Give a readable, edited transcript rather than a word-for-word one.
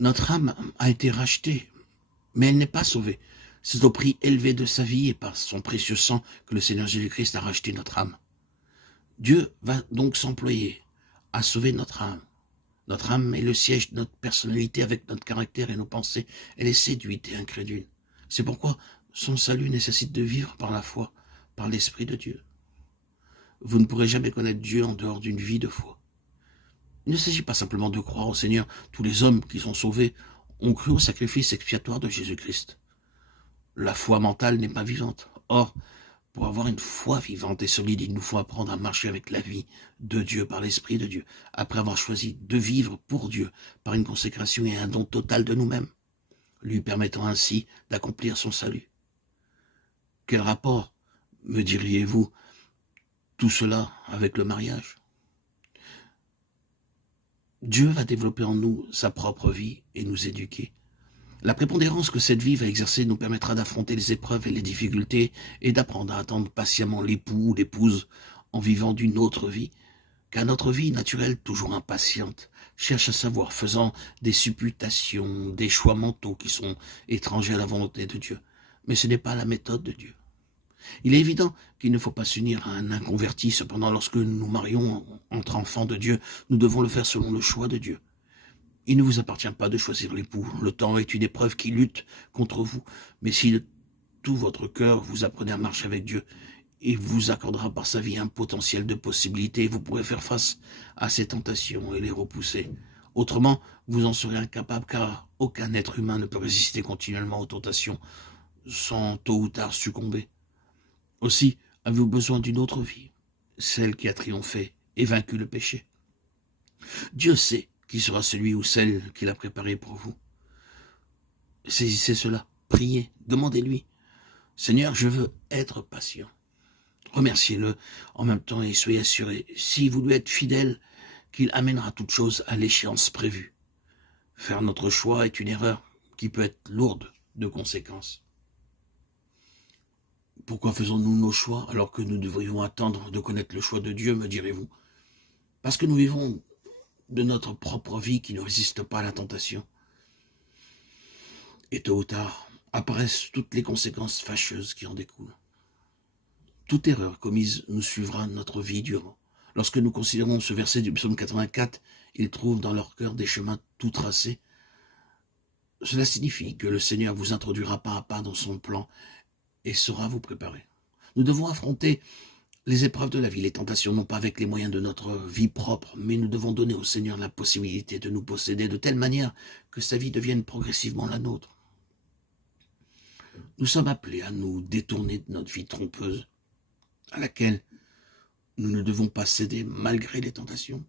Notre âme a été rachetée, mais elle n'est pas sauvée. C'est au prix élevé de sa vie et par son précieux sang que le Seigneur Jésus-Christ a racheté notre âme. Dieu va donc s'employer à sauver notre âme. Notre âme est le siège de notre personnalité avec notre caractère et nos pensées. Elle est séduite et incrédule. C'est pourquoi son salut nécessite de vivre par la foi, par l'Esprit de Dieu. Vous ne pourrez jamais connaître Dieu en dehors d'une vie de foi. Il ne s'agit pas simplement de croire au Seigneur. Tous les hommes qui sont sauvés ont cru au sacrifice expiatoire de Jésus-Christ. La foi mentale n'est pas vivante. Or, pour avoir une foi vivante et solide, il nous faut apprendre à marcher avec la vie de Dieu, par l'Esprit de Dieu, après avoir choisi de vivre pour Dieu, par une consécration et un don total de nous-mêmes, lui permettant ainsi d'accomplir son salut. Quel rapport, me diriez-vous, tout cela avec le mariage? Dieu va développer en nous sa propre vie et nous éduquer. La prépondérance que cette vie va exercer nous permettra d'affronter les épreuves et les difficultés et d'apprendre à attendre patiemment l'époux ou l'épouse en vivant d'une autre vie, car notre vie naturelle, toujours impatiente, cherche à savoir, faisant des supputations, des choix mentaux qui sont étrangers à la volonté de Dieu. Mais ce n'est pas la méthode de Dieu. Il est évident qu'il ne faut pas s'unir à un inconverti, cependant lorsque nous nous marions entre enfants de Dieu, nous devons le faire selon le choix de Dieu. Il ne vous appartient pas de choisir l'époux. Le temps est une épreuve qui lutte contre vous. Mais si de tout votre cœur vous apprenez à marcher avec Dieu, il vous accordera par sa vie un potentiel de possibilités. Vous pourrez faire face à ces tentations et les repousser. Autrement, vous en serez incapable, car aucun être humain ne peut résister continuellement aux tentations sans tôt ou tard succomber. Aussi, avez-vous besoin d'une autre vie, celle qui a triomphé et vaincu le péché. Dieu sait qui sera celui ou celle qu'il a préparé pour vous. Saisissez cela, priez, demandez-lui. Seigneur, je veux être patient. Remerciez-le en même temps et soyez assurés, si vous lui êtes fidèle, qu'il amènera toute chose à l'échéance prévue. Faire notre choix est une erreur qui peut être lourde de conséquences. Pourquoi faisons-nous nos choix alors que nous devrions attendre de connaître le choix de Dieu, me direz-vous? Parce que nous vivons de notre propre vie qui ne résiste pas à la tentation. Et tôt ou tard, apparaissent toutes les conséquences fâcheuses qui en découlent. Toute erreur commise nous suivra notre vie durant. Lorsque nous considérons ce verset du psaume 84, ils trouvent dans leur cœur des chemins tout tracés. Cela signifie que le Seigneur vous introduira pas à pas dans son plan et saura vous préparer. Nous devons affronter les épreuves de la vie, les tentations, non pas avec les moyens de notre vie propre, mais nous devons donner au Seigneur la possibilité de nous posséder de telle manière que sa vie devienne progressivement la nôtre. Nous sommes appelés à nous détourner de notre vie trompeuse, à laquelle nous ne devons pas céder malgré les tentations.